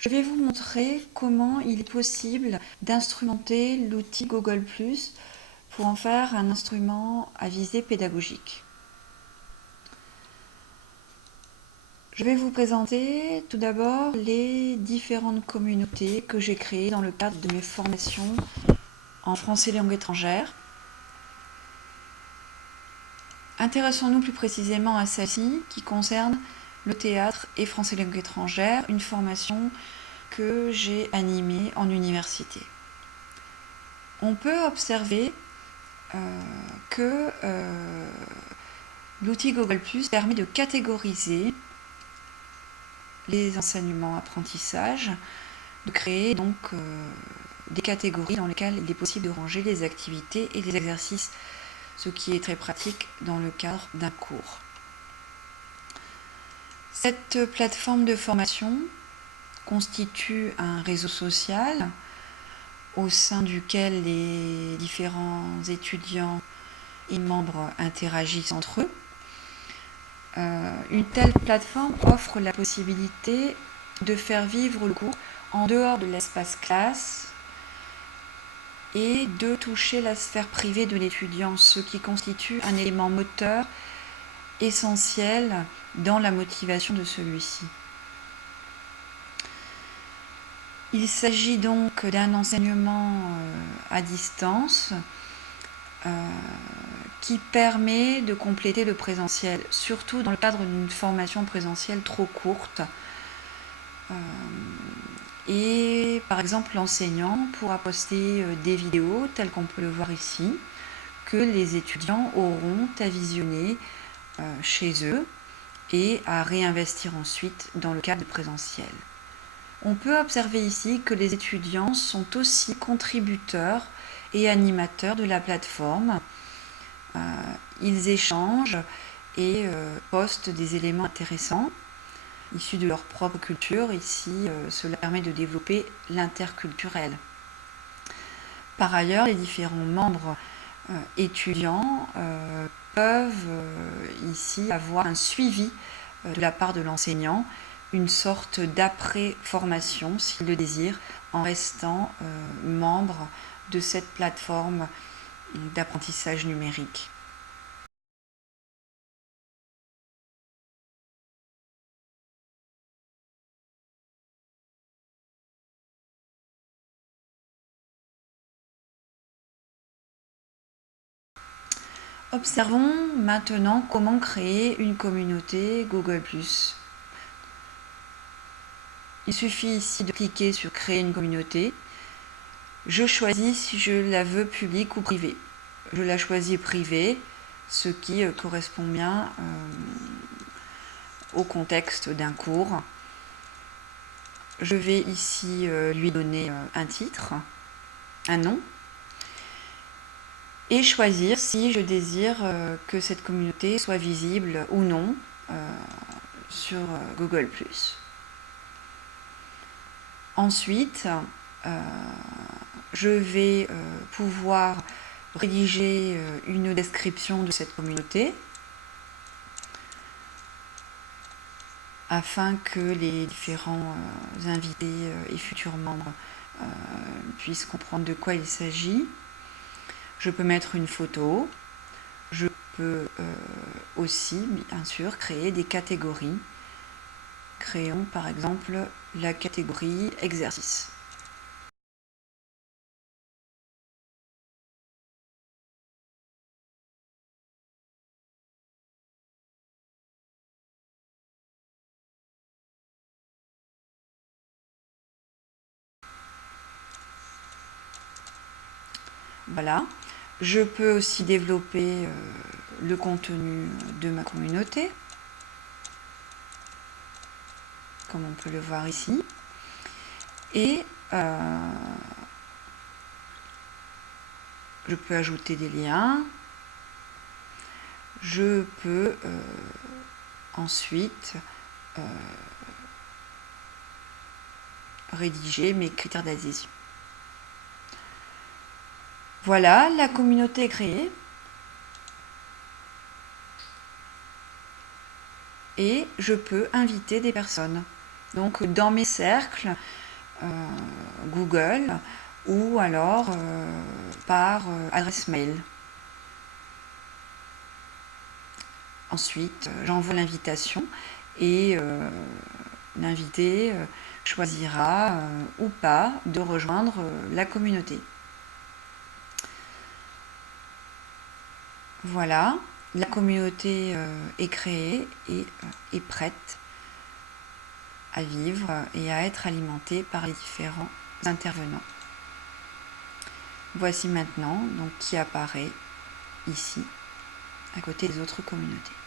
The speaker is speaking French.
Je vais vous montrer comment il est possible d'instrumenter l'outil Google+, pour en faire un instrument à visée pédagogique. Je vais vous présenter tout d'abord les différentes communautés que j'ai créées dans le cadre de mes formations en français langue étrangère. Intéressons-nous plus précisément à celle-ci qui concerne le théâtre et français langue étrangère, une formation que j'ai animée en université. On peut observer que l'outil Google+ permet de catégoriser les enseignements apprentissage, de créer donc des catégories dans lesquelles il est possible de ranger les activités et les exercices, ce qui est très pratique dans le cadre d'un cours. Cette plateforme de formation constitue un réseau social au sein duquel les différents étudiants et membres interagissent entre eux. Une telle plateforme offre la possibilité de faire vivre le cours en dehors de l'espace classe et de toucher la sphère privée de l'étudiant, ce qui constitue un élément moteur essentiel dans la motivation de celui-ci. Il s'agit donc d'un enseignement à distance qui permet de compléter le présentiel, surtout dans le cadre d'une formation présentielle trop courte. Et par exemple, l'enseignant pourra poster des vidéos, telles qu'on peut le voir ici, que les étudiants auront à visionner chez eux et à réinvestir ensuite dans le cadre présentiel. On peut observer ici que les étudiants sont aussi contributeurs et animateurs de la plateforme. Ils échangent et postent des éléments intéressants issus de leur propre culture. Ici, cela permet de développer l'interculturel. Par ailleurs, les différents membres étudiants peuvent ici avoir un suivi de la part de l'enseignant, une sorte d'après-formation, s'il le désire, en restant membre de cette plateforme d'apprentissage numérique. Observons maintenant comment créer une communauté Google+. Il suffit ici de cliquer sur créer une communauté. Je choisis si je la veux publique ou privée. Je la choisis privée, ce qui correspond bien au contexte d'un cours. Je vais ici lui donner un titre, un nom, et choisir si je désire que cette communauté soit visible ou non sur Google+. Ensuite, je vais pouvoir rédiger une description de cette communauté afin que les différents invités et futurs membres puissent comprendre de quoi il s'agit. Je peux mettre une photo. Je peux aussi, bien sûr, créer des catégories. Créons par exemple la catégorie exercice. Voilà. Je peux aussi développer le contenu de ma communauté, comme on peut le voir ici. Et je peux ajouter des liens. Je peux ensuite rédiger mes critères d'adhésion. Voilà, la communauté est créée. Et je peux inviter des personnes. Donc dans mes cercles, Google, ou alors par adresse mail. Ensuite, j'envoie l'invitation et l'invité choisira ou pas de rejoindre la communauté. Voilà, la communauté est créée et est prête à vivre et à être alimentée par les différents intervenants. Voici maintenant donc qui apparaît ici à côté des autres communautés.